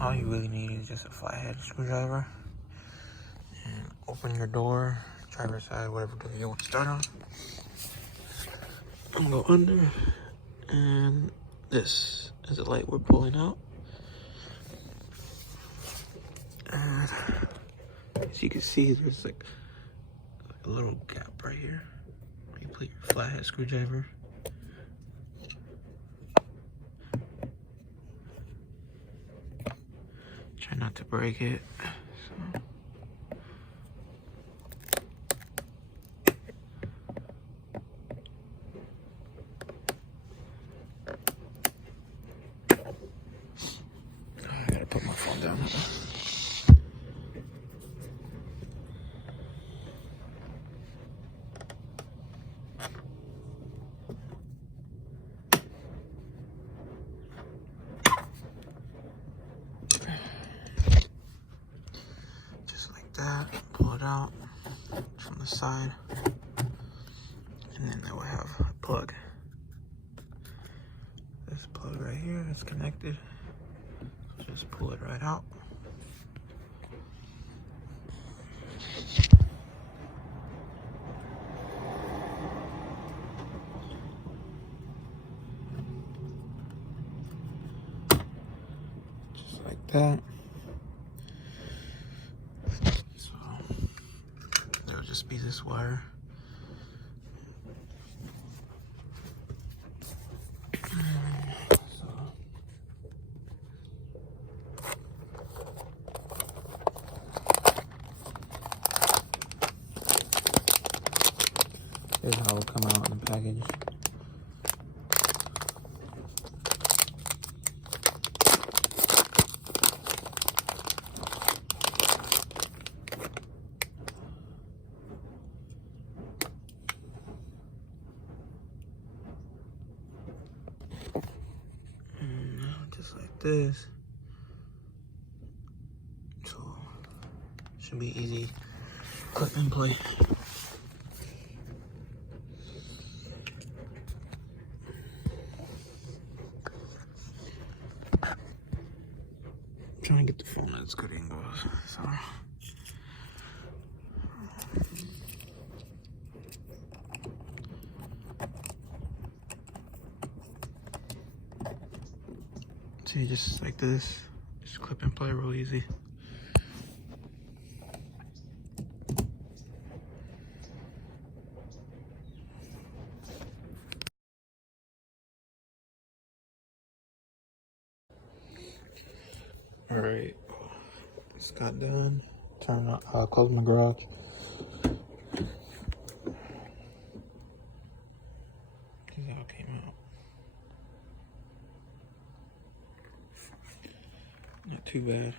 all you really need is just a flathead screwdriver. And open your door, driver's side, whatever door you want to start on. I'm gonna go under, and this is the light we're pulling out. And as you can see, there's like a little gap right here. You put your flathead screwdriver. Try not to break it. So. I gotta put my phone down. Just like that. Pull it out from the side. And then they will have a plug. This plug right here is connected. So just pull it right out. Just like that. So there'll just be this wire. Here's how it'll come out in the package. And now just like this. So should be easy clip and play. I'm trying to get the phone at as good angles. So see, just like this, just clip and play real easy. All right, just got done. Turn on, close my garage. This is how it came out. Not too bad.